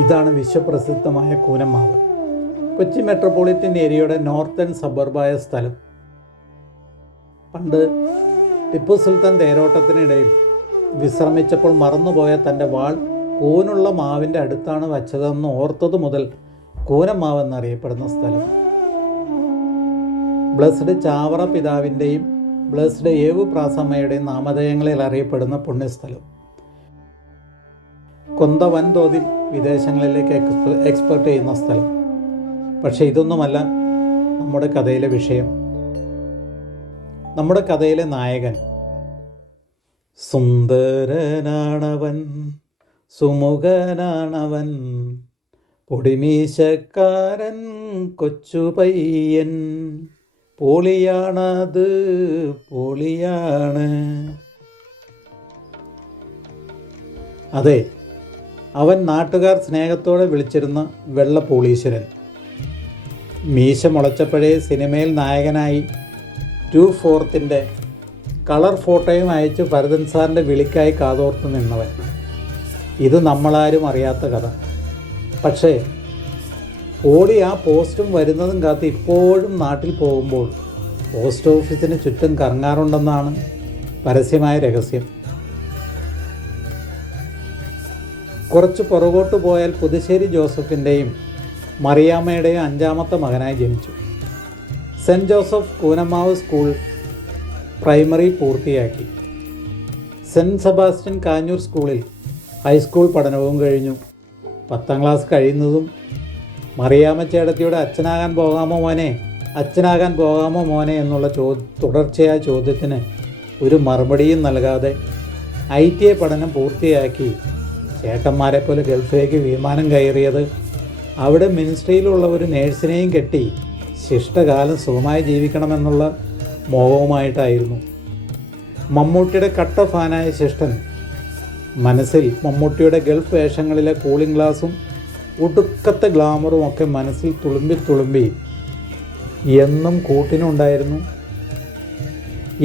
ഇതാണ് വിശ്വപ്രസിദ്ധമായ കൂനമ്മാവ്. കൊച്ചി മെട്രോപൊളിറ്റൻ ഏരിയയുടെ നോർത്തേൺ സബർബായ സ്ഥലം. പണ്ട് ടിപ്പു സുൽത്താൻ തേരോട്ടത്തിനിടയിൽ വിശ്രമിച്ചപ്പോൾ മറന്നുപോയ തൻ്റെ വാൾ കൂനുള്ള മാവിൻ്റെ അടുത്താണ് വച്ചതെന്ന് ഓർത്തതു മുതൽ കൂനമ്മാവ് എന്നറിയപ്പെടുന്ന സ്ഥലം. ബ്ലസ്ഡ് ചാവറ പിതാവിൻ്റെയും ബ്ലസ്ഡ് ഏവു പ്രാസമ്മയുടെയും നാമധേയങ്ങളിൽ അറിയപ്പെടുന്ന പുണ്യസ്ഥലം. കൊന്ത വൻതോതിൽ വിദേശങ്ങളിലേക്ക് എക്സ്പോർട്ട് ചെയ്യുന്ന സ്ഥലം. പക്ഷെ ഇതൊന്നുമല്ല നമ്മുടെ കഥയിലെ വിഷയം. നമ്മുടെ കഥയിലെ നായകൻ സുന്ദരനാണവൻ, സുമുഖനാണവൻ, പൊടിമീശക്കാരൻ കൊച്ചു പയ്യൻ, പോളിയാണത് പോളിയാണ്. അതെ, അവൻ നാട്ടുകാർ സ്നേഹത്തോടെ വിളിച്ചിരുന്ന വെള്ള പോളീശ്വരൻ. മീശ മുളച്ചപ്പോഴേ സിനിമയിൽ നായകനായി 2/4 കളർ ഫോട്ടോയും അയച്ച് ഭരതൻ സാറിൻ്റെ വിളിക്കായി കാതോർത്ത് നിന്നവൻ. ഇത് നമ്മളാരും അറിയാത്ത കഥ. പക്ഷേ പോളി ആ പോസ്റ്റും വരുന്നതും കാത്ത് ഇപ്പോഴും നാട്ടിൽ പോകുമ്പോൾ പോസ്റ്റ് ഓഫീസിന് ചുറ്റും കറങ്ങാറുണ്ടെന്നാണ് പരസ്യമായ രഹസ്യം. കുറച്ച് പുറകോട്ട് പോയാൽ പുതുശ്ശേരി ജോസഫിൻ്റെയും മറിയാമ്മയുടെയും 5ാമത്തെ മകനായി ജനിച്ചു. Saint Joseph Koonammavu school primary പൂർത്തിയാക്കി. സെൻറ്റ് സെബാസ്റ്റ്യൻ കാഞ്ഞൂർ സ്കൂളിൽ ഹൈസ്കൂൾ പഠനവും കഴിഞ്ഞു. 10ാം ക്ലാസ് കഴിയുന്നതും മറിയാമ്മ ചേട്ടത്തിയുടെ അച്ഛനാകാൻ പോകാമോ മോനെ എന്നുള്ള തുടർച്ചയായ ചോദ്യത്തിന് ഒരു മറുപടിയും നൽകാതെ ITI പഠനം പൂർത്തിയാക്കി ചേട്ടന്മാരെ പോലെ ഗൾഫിലേക്ക് വിമാനം കയറിയത് അവിടെ മിനിസ്ട്രിയിലുള്ള ഒരു നേഴ്സിനെയും കെട്ടി ശിഷ്ടകാലം സുഖമായി ജീവിക്കണമെന്നുള്ള മോഹവുമായിട്ടായിരുന്നു. മമ്മൂട്ടിയുടെ കട്ട ഫാനായ ശിഷ്ടൻ മനസ്സിൽ മമ്മൂട്ടിയുടെ ഗൾഫ് വേഷങ്ങളിലെ കൂളിംഗ് ഗ്ലാസും ഒടുക്കത്തെ ഗ്ലാമറും ഒക്കെ മനസ്സിൽ തുളുമ്പി എന്നും കൂട്ടിനുണ്ടായിരുന്നു.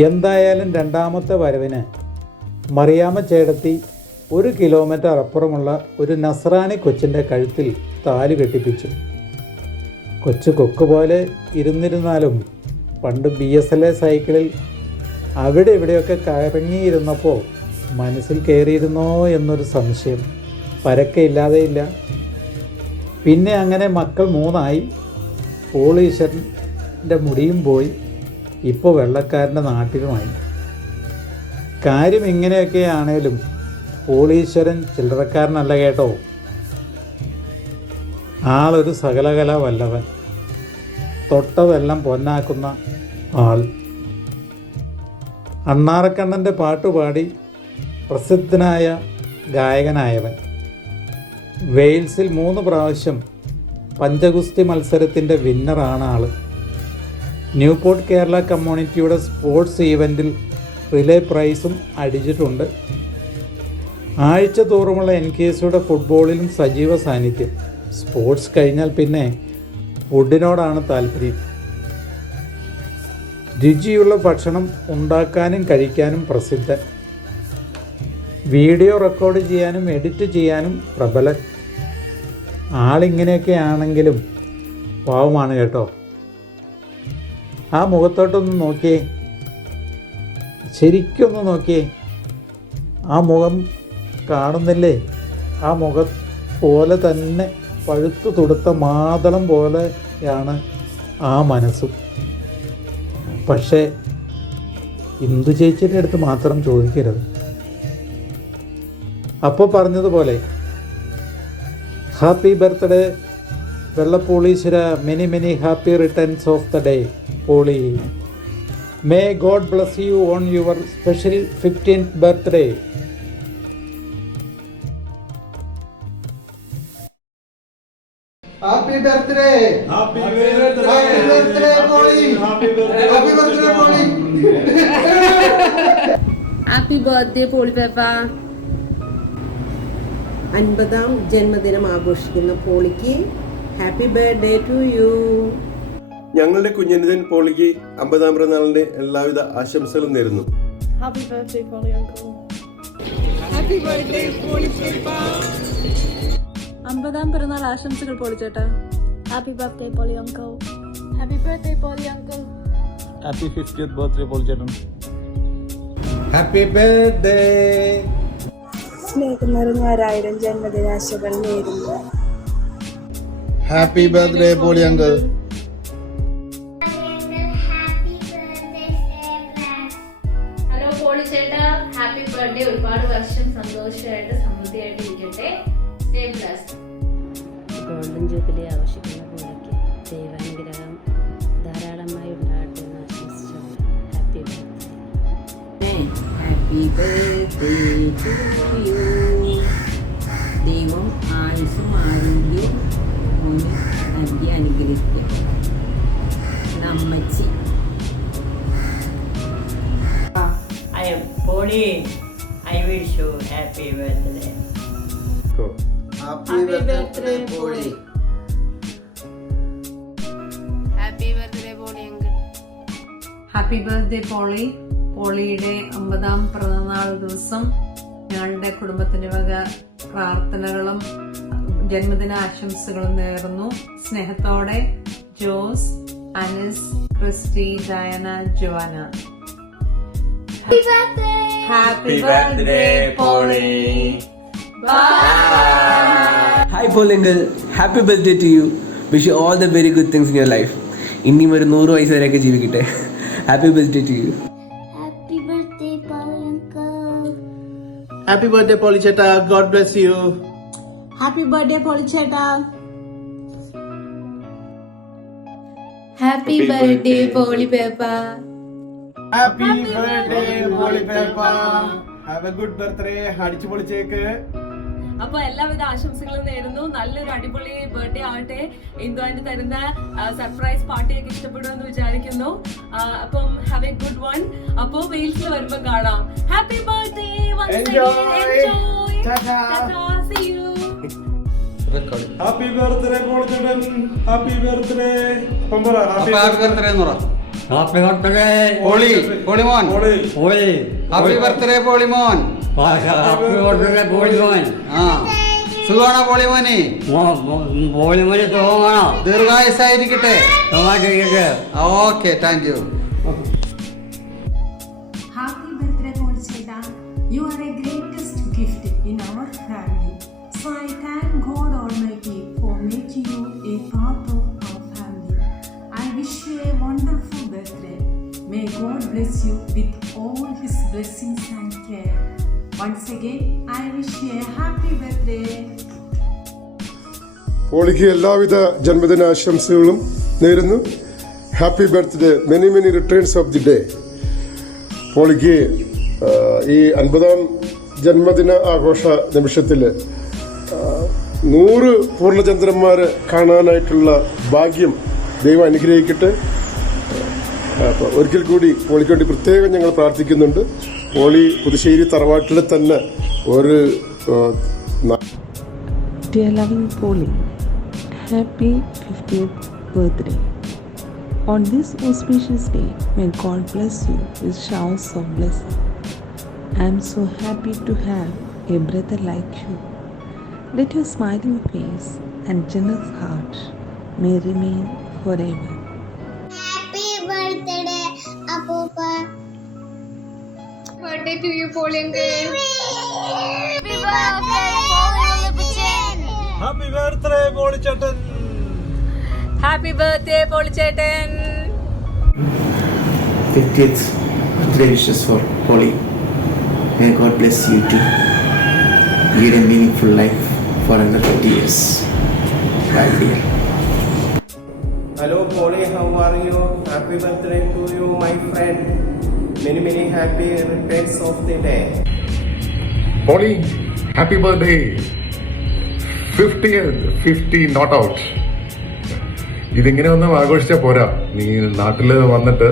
എന്തായാലും 2ാമത്തെ വരവിന് മറിയാമ്മ ചേട്ടത്തി 1 കിലോമീറ്റർ അപ്പുറമുള്ള ഒരു നസ്രാണി കൊച്ചിൻ്റെ കഴുത്തിൽ താലി കെട്ടിപ്പിച്ചു. കൊച്ചു കൊക്ക് പോലെ ഇരുന്നിരുന്നാലും പണ്ട് BSLA സൈക്കിളിൽ അവിടെ ഇവിടെയൊക്കെ കറങ്ങിയിരുന്നപ്പോൾ മനസ്സിൽ കയറിയിരുന്നോ എന്നൊരു സംശയം പരക്കെ ഇല്ലാതെയില്ല. പിന്നെ അങ്ങനെ മക്കൾ 3ആയി. പോളീശ്വരൻ്റെ മുടിയും പോയി. ഇപ്പോൾ വെള്ളക്കാരൻ്റെ നാട്ടിലുമായി. കാര്യം ഇങ്ങനെയൊക്കെയാണേലും പോളീശ്വരൻ ചില്ലറക്കാരനല്ല കേട്ടോ. ആളൊരു സകലകല വല്ലവൻ, തൊട്ടതെല്ലാം പൊന്നാക്കുന്ന ആൾ. അണ്ണാറക്കണ്ണൻ്റെ പാട്ടുപാടി പ്രസിദ്ധനായ ഗായകനായവൻ. വെയിൽസിൽ 3 പ്രാവശ്യം പഞ്ചഗുസ്തി മത്സരത്തിൻ്റെ വിന്നറാണ് ആൾ. ന്യൂപോർട്ട് കേരള കമ്മ്യൂണിറ്റിയുടെ സ്പോർട്സ് ഈവൻറ്റിൽ റിലേ പ്രൈസും അടിച്ചിട്ടുണ്ട്. ആഴ്ച തോറുമുള്ള NKSയുടെ ഫുട്ബോളിലും സജീവ സാന്നിധ്യം. സ്പോർട്സ് കഴിഞ്ഞാൽ പിന്നെ ഫുഡിനോടാണ് താല്പര്യം. രുചിയുള്ള ഭക്ഷണം ഉണ്ടാക്കാനും കഴിക്കാനും പ്രസിദ്ധൻ. വീഡിയോ റെക്കോർഡ് ചെയ്യാനും എഡിറ്റ് ചെയ്യാനും പ്രബലൻ. ആളിങ്ങനെയൊക്കെ ആണെങ്കിലും പാവമാണ് കേട്ടോ. ആ മുഖത്തോട്ടൊന്ന് നോക്കിയേ, ശരിക്കൊന്ന് നോക്കിയേ. ആ മുഖം കാണുന്നില്ലേ? ആ മുഖം പോലെ തന്നെ പഴുത്തു തുടുത്ത മാതളം പോലെയാണ് ആ മനസ്സും. പക്ഷേ ഇന്ദു ചേച്ചിയുടെ അടുത്ത് മാത്രം ചോദിക്കരുത്. അപ്പോൾ പറഞ്ഞതുപോലെ ഹാപ്പി ബർത്ത്ഡേ വെള്ളപ്പോളീശ്വര, many many happy returns of the day Polly. May God bless you on your special 15th birthday. Happy birthday! Happy birthday! Happy birthday, Polly! Happy birthday! Happy birthday, Polly! Happy birthday Polly പേപ്പ. 50ാം ജന്മദിനം ആഘോഷിക്കുന്ന പോളിക്ക് happy birthday to you. ഞങ്ങളുടെ കുഞ്ഞനുജൻ പോളിക്ക് 50ാം പിറന്നാളിന്റെ എല്ലാവിധ ആശംസകളും നേരുന്നു. Happy birthday, Polly Uncle. Happy birthday, Polly Peppa. 50ാം പിറന്നാൾ ആശംസകൾ പോളിച്ചേട്ടാ. Happy birthday, Polly uncle. Happy birthday, Polly uncle. Happy 50th birthday, Polchetan. Happy birthday. സ്നേഹം നിറഞ്ഞ 1000 ജന്മദിനാശകൾ നേരുന്നു. Happy birthday, Polly uncle. Hello Polly ചേട്ടാ, ഹാപ്പി ബർത്ത്ഡേ. ഒരുപാട് വർഷം സന്തോഷമായിട്ട് സമൃദ്ധിയായിട്ട് ഇരിക്കട്ടെ. Stay blessed. ഗോൾഡൻ ജൂബിലി ആഘോഷിക്കുന്ന പോളിക്ക് ദൈവാനുഗ്രഹം ധാരാളമായി ഉണ്ടാകട്ടെ എന്ന് ആശംസിച്ചുകൊണ്ട് happy birthday. Happy birthday to you. ദൈവം ആയുസ്സും ആരോഗ്യവും നൽകി അനുഗ്രഹിക്കട്ടെ. നമ്മച്ചി. I am Polly. I wish you happy birthday. Happy birthday, Polly. Happy birthday Polly uncle. Happy birthday Polly. പോളിയുടെ 50ാം പിറന്നാൾ ദിവസം ഞങ്ങളുടെ കുടുംബത്തിന്റെ വക പ്രാർത്ഥനകളും ജന്മദിന ആശംസകളും നേർന്നു. സ്നേഹത്തോടെ Jose, Anis, Christy, Diana, Jona. Happy birthday Polly. Hi Polingal, happy birthday to you. Wish you all the very good things in your life. ഇനിയും ഒരു 100 വയസ്സ് വരെയൊക്കെ ജീവിക്കട്ടെ. Happy birthday to you. Happy birthday, Polly uncle. Happy birthday, Policheta. God bless you. Happy birthday പോളിച്ചേട്ടാ. Happy birthday Polly പേപ്പ. Happy birthday, Polly Peppa. Have a good birthday. അടിച്ചു പൊളിച്ചേക്ക്. അപ്പൊ എല്ലാവിധ ആശംസകളും നേരുന്നു. നല്ലൊരു അടിപൊളി ബർത്ത്ഡേ ആവട്ടെ. ഇന്ദു ആന്റി തരുന്ന സർപ്രൈസ് പാർട്ടിയൊക്കെ ഇഷ്ടപ്പെടുമെന്ന് വിചാരിക്കുന്നു. അപ്പം ഹാവ് എ ഗുഡ് വൺ. അപ്പൊ വെയിൽസിൽ വരുമ്പോ കാണാം. Happy birthday. Happy birthday, Polichetan. Happy birthday. Happy birthday എന്ന് പറ. Happy birthday, Polly. Polly mon. Polly. Happy birthday, Polly mon. Happy birthday, Polly mon. സുഖമാണോ പോളി മോനെ? പോളി മോനെ സുഖമാണോ? ദീർഘായുസ്സായിരിക്കട്ടെ. Okay, thank you. Happy birthday, Polcheta. You are a greatest gift in our family. So I thank God Almighty for making you a part of our family. I wish you a wonderful birthday. May God bless you with all His blessings and care. Once again, I wish you a happy birthday. പോളിക്ക് എല്ലാവിധ ജന്മദിനാശംസകളും നേരുന്നു. Happy birthday. Many many returns of the day. പോളിക്ക് ഈ 50ാം ജന്മദിന ആഘോഷ നിമിഷത്തിൽ 100 പൂർണ്ണചന്ദ്രന്മാരെ കാണാനായിട്ടുള്ള ഭാഗ്യം ദൈവം അനുഗ്രഹിക്കട്ടെ. അപ്പോൾ ഒരിക്കൽ കൂടി പോളിക്ക് വേണ്ടി പ്രത്യേകം ഞങ്ങൾ പ്രാർത്ഥിക്കുന്നുണ്ട്. പോളി പുതുശ്ശേരി തറവാട്ടിലെ തന്നെ ഒരു Dear loving Polly, happy 50th birthday. On this auspicious day, may God bless you with showers of blessing. I am so happy to have a brother like you. Let your smiling face and generous heart may remain forever. Happy birthday, Apupa. Birthday to you, Polly uncle. Happy birthday, Polly Lipichin. Happy birthday, Polichetan. Happy birthday പോളിച്ചേട്ടൻ. 50th birthday wishes for Polly. May God bless you too. Lead a meaningful life for another 50 years. Bye dear. Hello Polly, how are you? Happy birthday to you, my friend. Many many happy returns of the day. Polly, happy birthday. 50 not out. ഇതിങ്ങനെ ഒന്നും ആഘോഷിച്ചാൽ പോരാ. നീ നാട്ടിൽ വന്നിട്ട്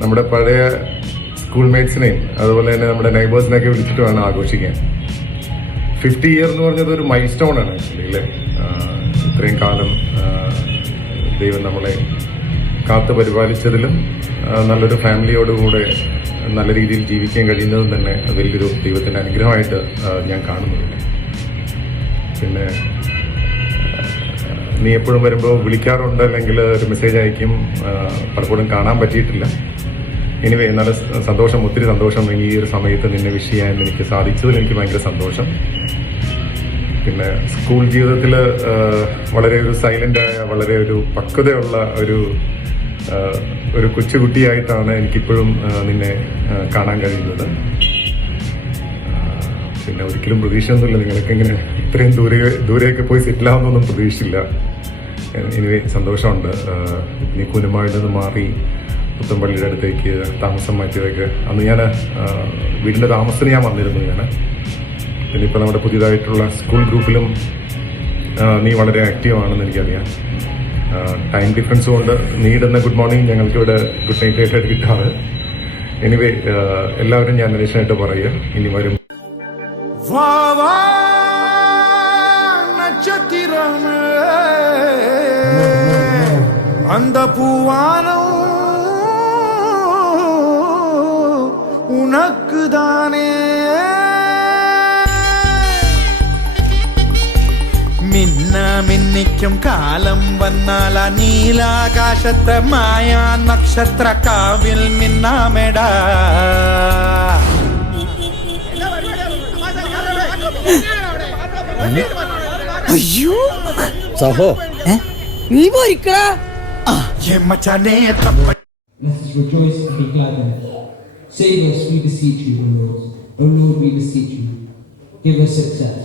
നമ്മുടെ പഴയ school മേറ്റ്സിനെയും അതുപോലെ തന്നെ നമ്മുടെ നൈബേഴ്സിനെയൊക്കെ വിളിച്ചിട്ട് വേണം ആഘോഷിക്കാൻ. 50 ഇയർ എന്ന് പറഞ്ഞത് ഒരു മൈൽ സ്റ്റോൺ ആണ് ആക്ച്വലി അല്ലേ. ഇത്രയും കാലം ദൈവം നമ്മളെ കാത്തു പരിപാലിച്ചതിലും നല്ലൊരു ഫാമിലിയോടുകൂടെ നല്ല രീതിയിൽ ജീവിക്കാൻ കഴിയുന്നതും തന്നെ വലിയൊരു ദൈവത്തിൻ്റെ അനുഗ്രഹമായിട്ട് ഞാൻ കാണുന്നുണ്ട്. പിന്നെ നീ എപ്പോഴും വരുമ്പോൾ വിളിക്കാറുണ്ട്, അല്ലെങ്കിൽ ഒരു മെസ്സേജ് അയക്കും. പലപ്പോഴും കാണാൻ പറ്റിയിട്ടില്ല. എനിവേ, നല്ല സന്തോഷം, ഒത്തിരി സന്തോഷം. ഈ ഒരു സമയത്ത് നിന്നെ വിഷ് ചെയ്യാൻ എനിക്ക് സാധിച്ചതിൽ എനിക്ക് ഭയങ്കര സന്തോഷം. പിന്നെ സ്കൂൾ ജീവിതത്തിൽ വളരെ ഒരു സൈലൻ്റായ, വളരെ ഒരു പക്വതയുള്ള ഒരു കൊച്ചുകുട്ടിയായിട്ടാണ് എനിക്കിപ്പോഴും നിന്നെ കാണാൻ കഴിയുന്നത്. പിന്നെ ഒരിക്കലും പ്രതീക്ഷയൊന്നുമില്ല നിങ്ങൾക്ക് ഇങ്ങനെ ഇത്രയും ദൂരെയൊക്കെ പോയി സെറ്റിലാവുന്നൊന്നും പ്രതീക്ഷിച്ചില്ല. എനിവേ, സന്തോഷമുണ്ട്. നീ കുനുമായിൽ നിന്ന് മാറി പുത്തമ്പള്ളിയുടെ അടുത്തേക്ക് താമസം മാറ്റിയതൊക്കെ അന്ന് ഞാൻ വീടിൻ്റെ താമസത്തിന് ഞാൻ വന്നിരുന്നു. പിന്നെ ഇപ്പോൾ നമ്മുടെ പുതിയതായിട്ടുള്ള സ്കൂൾ ഗ്രൂപ്പിലും നീ വളരെ ആക്റ്റീവാണെന്ന് എനിക്കറിയാം. ടൈം ഡിഫറൻസ് കൊണ്ട് നീ ഇടുന്ന ഗുഡ് മോർണിംഗ് ഞങ്ങൾക്കിവിടെ ഗുഡ് നൈറ്റ് ആയിട്ട് കിട്ടാറ്. എനിവേ, എല്ലാവരും ഞാൻ അന്വേഷണമായിട്ട് പറയുക. ഇനി വരും நட்சத்திரமே அந்த பூவானம் உனக்கு தானே മിന്നിക്കും കാലം വന്നാൽ നീലാകാശത്തെ മായാ നക്ഷത്ര കാവിൽ മിന്നാമെടാ. അയ്യോ സഹോ, നീ പോയിക്കടാ. Let us rejoice and be glad in it. Save us, we beseech you, O Lord. O Lord, we beseech you. Give us success.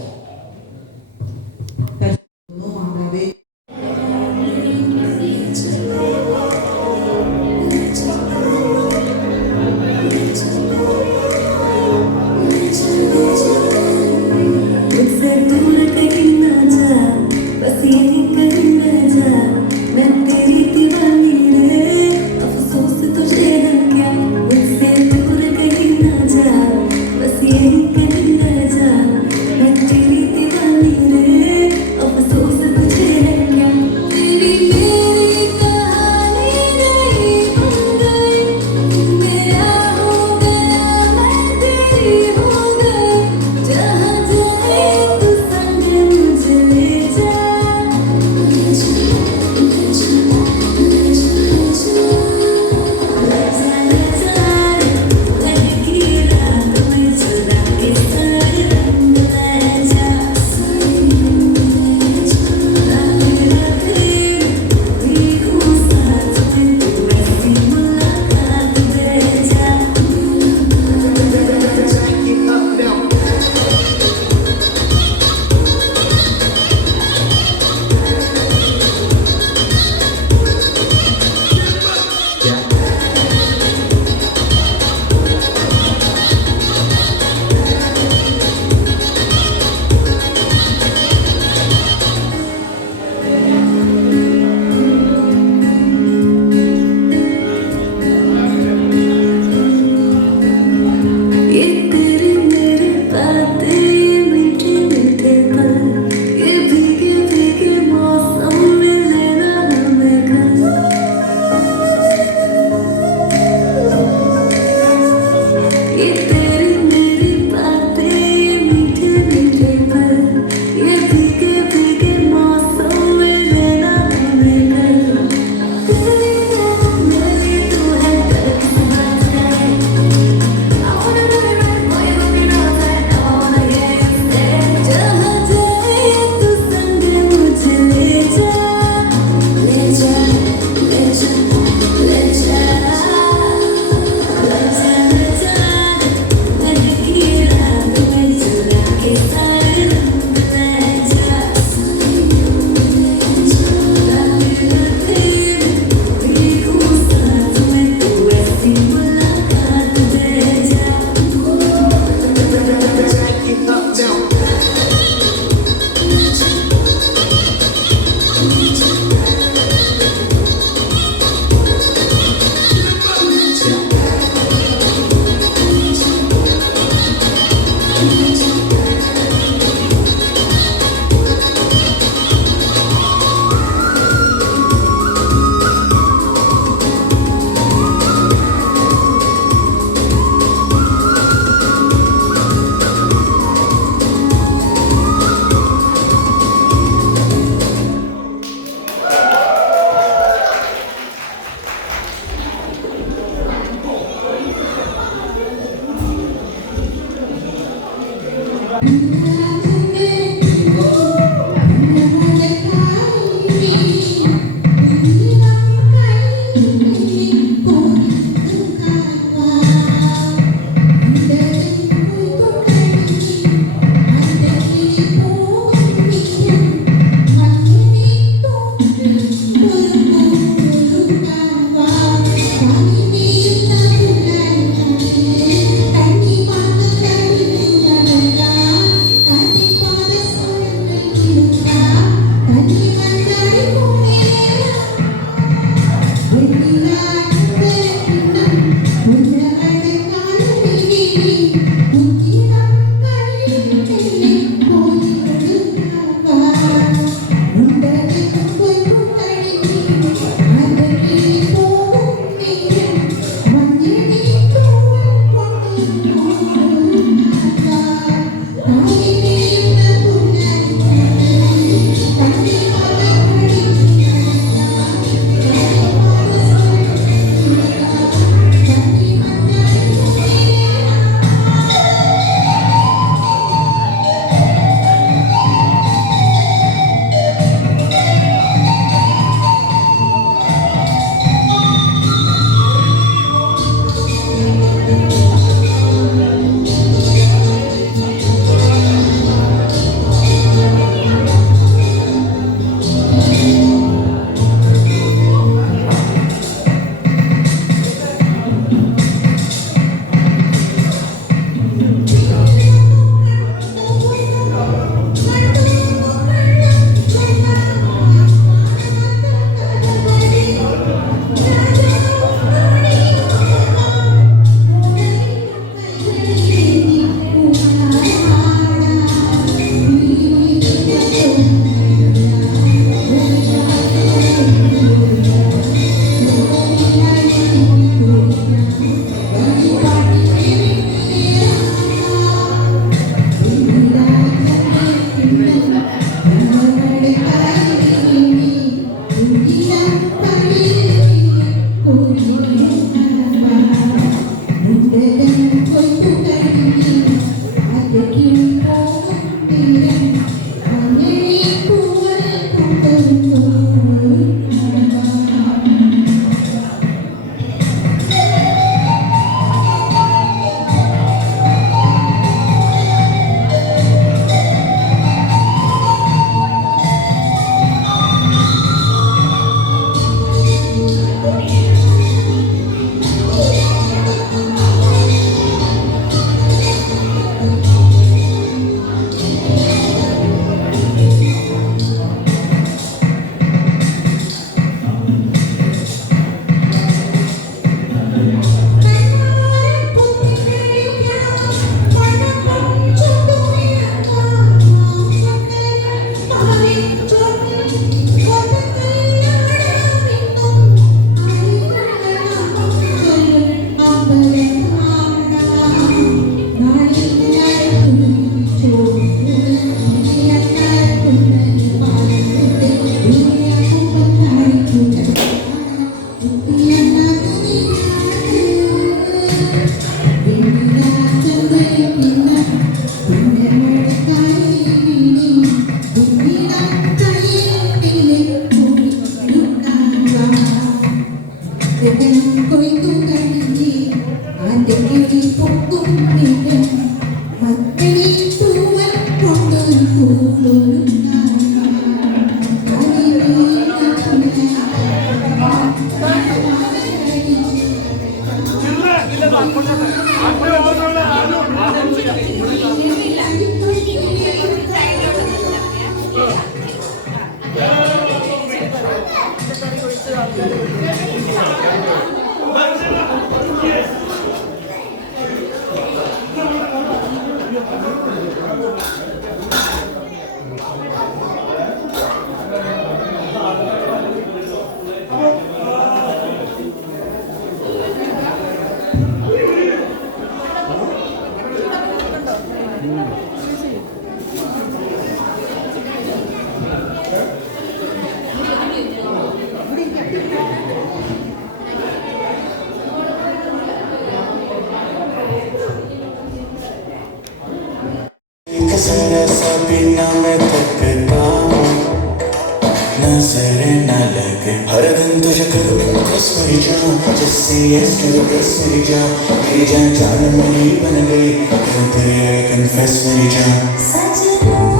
नजर न लगे हर दिन तुझे करूँ impress मेरी जान just say yes to the dress मेरी जान मेरी जान जान मेरी बन गई क्यों तेरे confess मेरी जान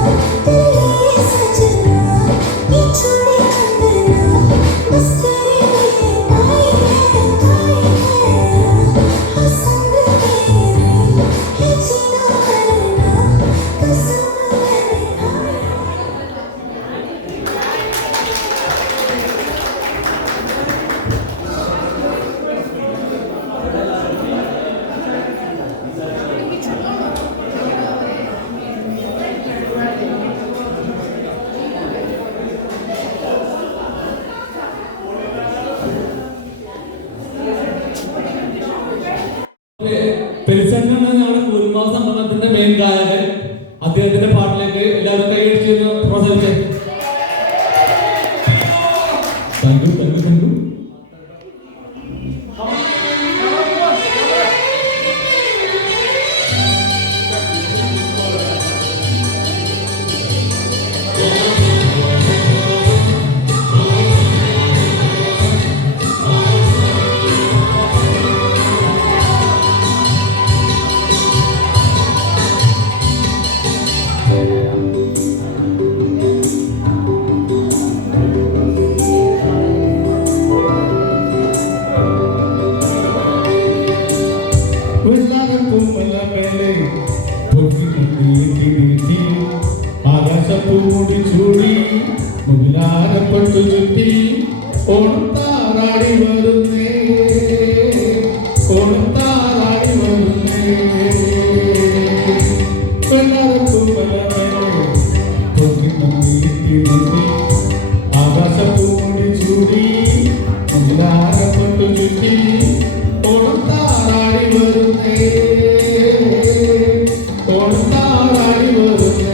പെരിസംഗം ഞങ്ങളുടെ കുടുംബ സംഗമത്തിന്റെ മെയിൻ ഗായകൻ അദ്ദേഹത്തിന്റെ പാട്ടിലേക്ക് എല്ലാവരും കൈയടിച്ച് പ്രോത്സാഹിപ്പിച്ചേ. Thank you thank you thank you. ആകാശപ്പൂടി ചൂടി മുകിലാരപ്പെട്ടു ചുറ്റി ഓണത്താറാടി വരുന്നേ ഓണത്താറാടി വരുന്നേ ആകാശപ്പൂടി ചൂടി മുകിലാരപ്പെട്ടു ചുറ്റി ഓണത്താറാടി വരുന്നേ ഓണത്താറാടി വരുന്നേ.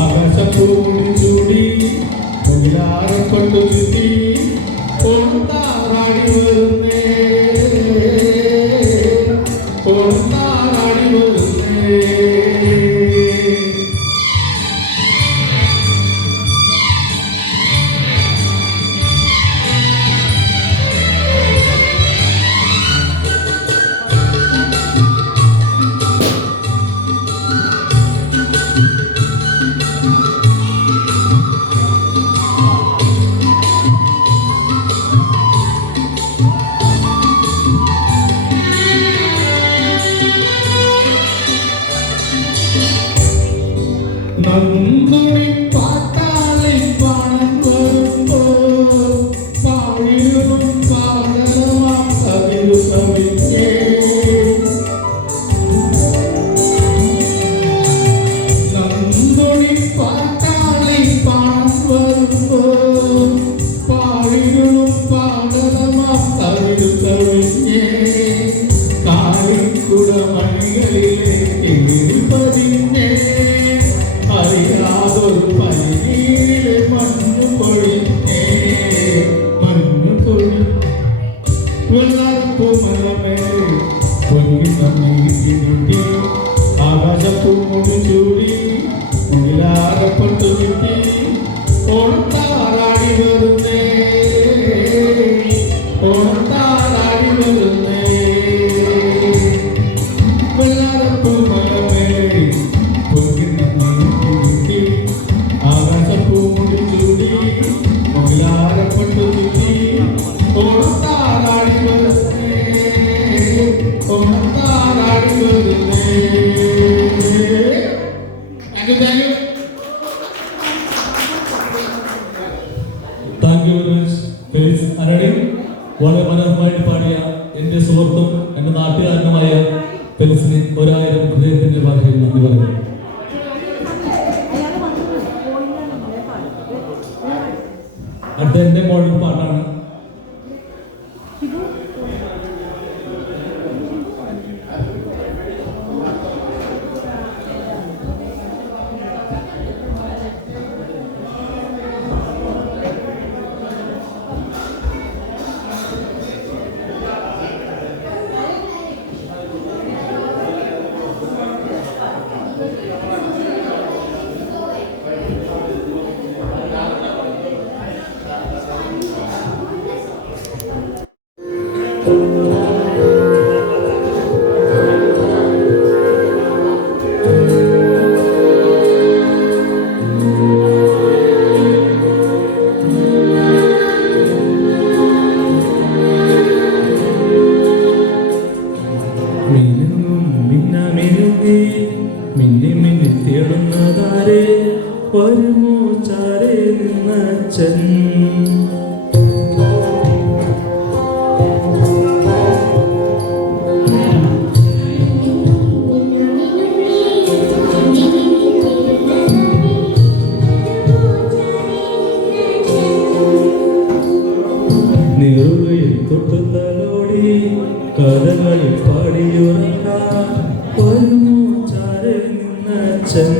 ആകാശപ്പൂടി ചൂടി മുകിലാരപ്പെട്ടു ചുറ്റി ഓണത്താറാടി വരുന്നേ ഓണത്താറാടി വരുന്നേ. നന്ദി പാട്ടാളി പാണം വരുമ്പോ പാഴിലും പാടമാ കവിരു കവിക്കേ നന്ദി പാട്ടാളി പാണം വരുമ്പോ പാഴിലും പാടമാ കവിരു കവിക്കേ കാലിക്കുട മണികളിലേക്ക് പതിഞ്ഞേ അറിയാതൊരു പനി മുയിലാകപ്പെട്ടു കിട്ടി ഓണത്താറാടി വരുന്നേ ഓണത്താറാടി വരുന്നേ വെള്ളാരപ്പൂ മലമേടി പൊൻകിട്ടി ആകാശപ്പൂ മുടി ചൂടി മുയിലാകപ്പെട്ടു കിട്ടി ഓണത്താറാടി വരുന്നേ ഓണത്താറാടി വരുന്നേ. Thank you. Thank you very much. Felix Anadi, വളരെ മനോഹരമായിട്ട് പാടിയ എൻ്റെ സുഹൃത്തും എൻ്റെ നാട്ടുകാരനുമായ ഫെലിക്സിന് 1000 ഹൃദയത്തിൻ്റെ ഭാഷയിൽ നന്ദി പറയുന്നു. അടുത്ത എൻ്റെ മോളിൽ പാട്ടാണ്. മിന്നി മിന്നി തേടുന്നതാരേ വരുമോ ചാരേ നിന്നച്ഛൻ നിറുകയിൽ തൊട്ടുതലോടി കഥകളിൽ പാടിയുറക്കാൻ വരുമോ ചാരേ നിന്നച്ഛൻ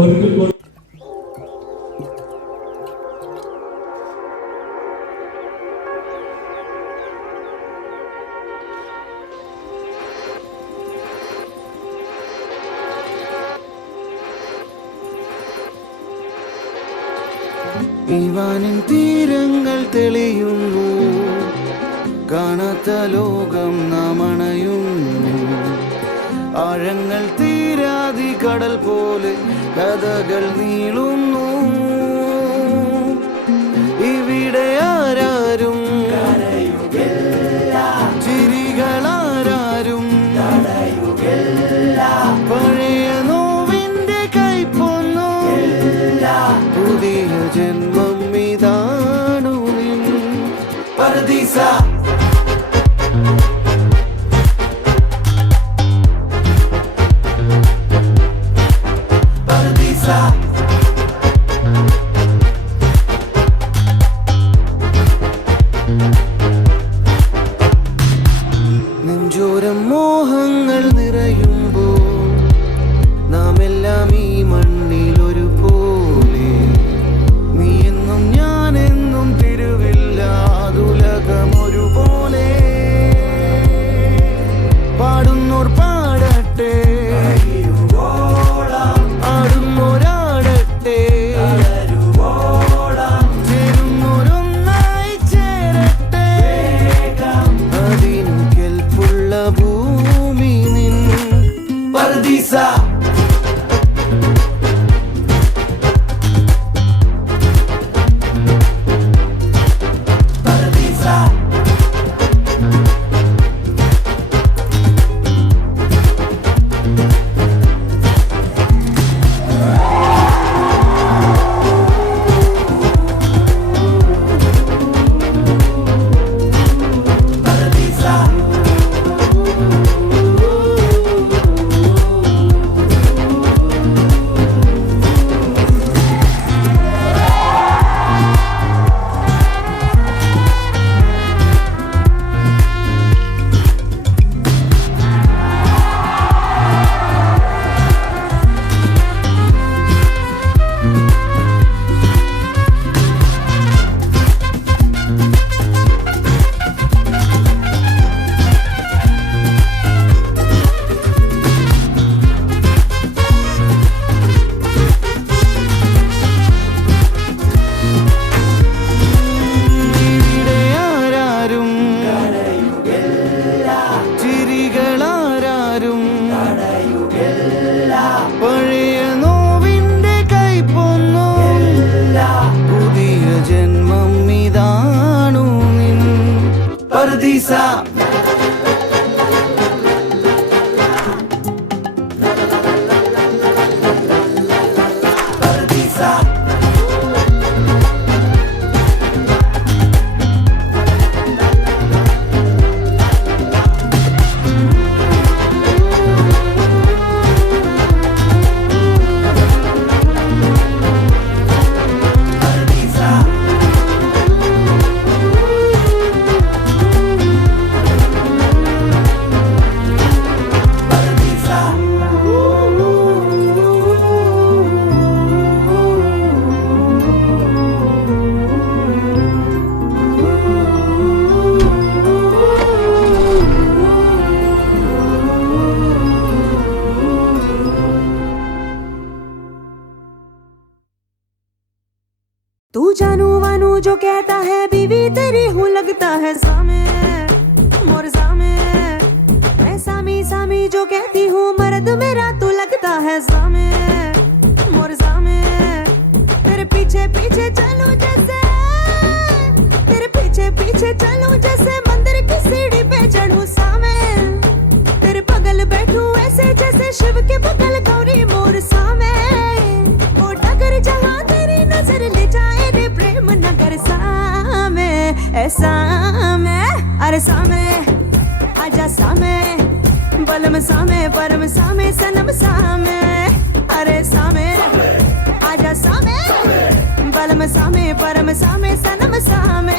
ഒരിക്കൽ കൂടി ഇവാനിൻ തീരങ്ങൾ തെളിയുന്നു, കാണാത്ത ലോകം നാം അണയുന്നു. ആഴങ്ങൾ തീരാതി കടൽ പോലെ കഥകൾ നീളുന്നു. ഇവിടെ ആരാരും ചിരികളാരും പഴയ നോവിന്റെ കൈപ്പൊന്നു. പുതിയ ജന്മം ഇതാണു നിൻ പരദീസ. നെഞ്ചോരം മോഹങ്ങൾ നിറയുമ്പോൾ നാം എല്ലാം ഈ മണ്ണിൽ ഒരുപോലെ. നീ എന്നും ഞാനെന്നും തിരുവില്ലാതുലകം ഒരുപോലെ. പാടുന്നോർ പാടട്ടെ, ആടുന്നോരാടട്ടെ, ചേരുന്നോരൊന്നായി ചേരട്ടെ. അതിനു കെൽപ്പുള്ള ഭൂമി നിൻ പർദീസ. ചിരികളാരും പഴയ നോവിന്റെ കൈപ്പൊന്നു. പുതിയ ജന്മം ഇതാണു നിൻ പർദീസ. तू जानू वानू जो कहता है बीवी तेरी हूँ लगता है सामे मोर सामे. मैं सामी सामी जो कहती हूँ मर्द मेरा तू लगता है सामे मोर सामे. तेरे पीछे पीछे चलूं जैसे, तेरे पीछे पीछे चलूं जैसे मंदिर की सीढ़ी पे चढ़ूं सामे. तेरे बगल बैठूं ऐसे जैसे शिव के बगल गौरी मोर सामे. ओ डगर जहाँ तेरी नजर ले जाए रे प्रेम नगर सामे. ऐसा मैं अरे सामे आजा सामे, बलम सामे परम सामे सनम सामे. अरे सामे आजा सामे, बलम सामे परम सामे सनम सामे.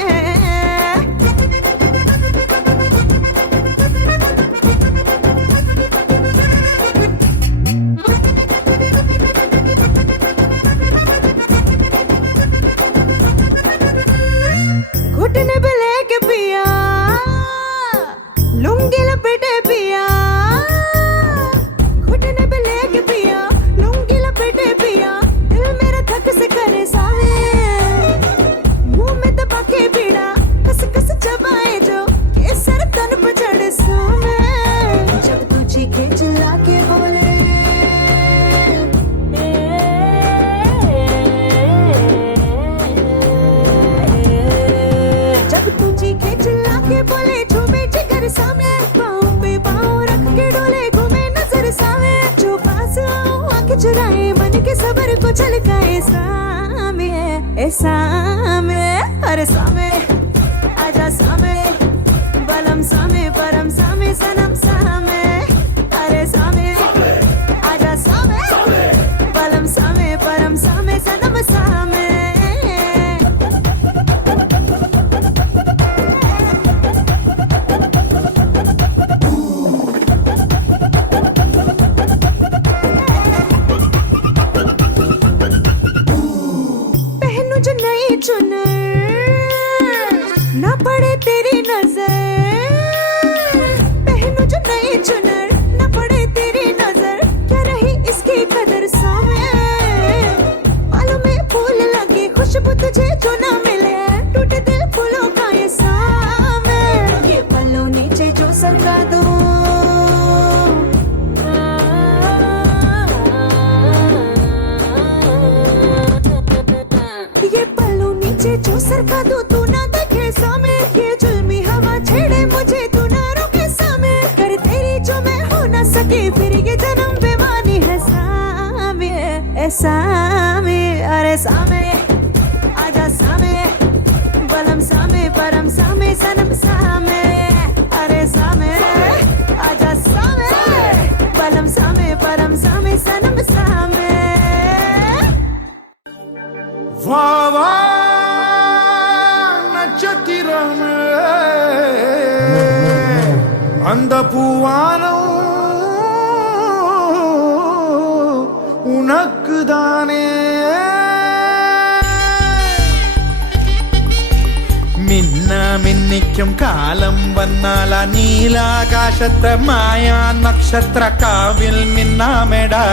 सामे ए सामे अरे सामे आजा सामे बलम सामे परम सामे सनम सामे अरे सामे आजा सामे बलम सामे परम सामे सनम सामे पहनू जो नई चुनर ना पड़े तेरी नजर पहनू जो नई चुनर ना पड़े तेरी नजर क्या रही इसकी कदर सामे बालों में फूल लगे खुशबू तुझे जो ना मिले टूटे दिल फूलों का ये सामे ये पल्लों नीचे जो सरका दो ये पल्लू नीचे जो सरका दो तू ना देखे सामे ये जुल्मी हवा छेड़े मुझे तू ना रोके सामे कर तेरी जो मैं हो ना सके फिर ये जन्म बेमानी है सामे ए सामे अरे सामे आजा सामे बलम सामे परम सामे सनम सामे अरे सामे आजा सामे बलम सामे परम सामे सनम सामे வாவா நட்சத்திரமே அந்த பூவானம் உனக்குதானே മിന്നിക്കും കാലം വന്നാൽ ആ നീലാകാശത്തെ മായാ നക്ഷത്ര കാവിൽ മിന്നാമെടാ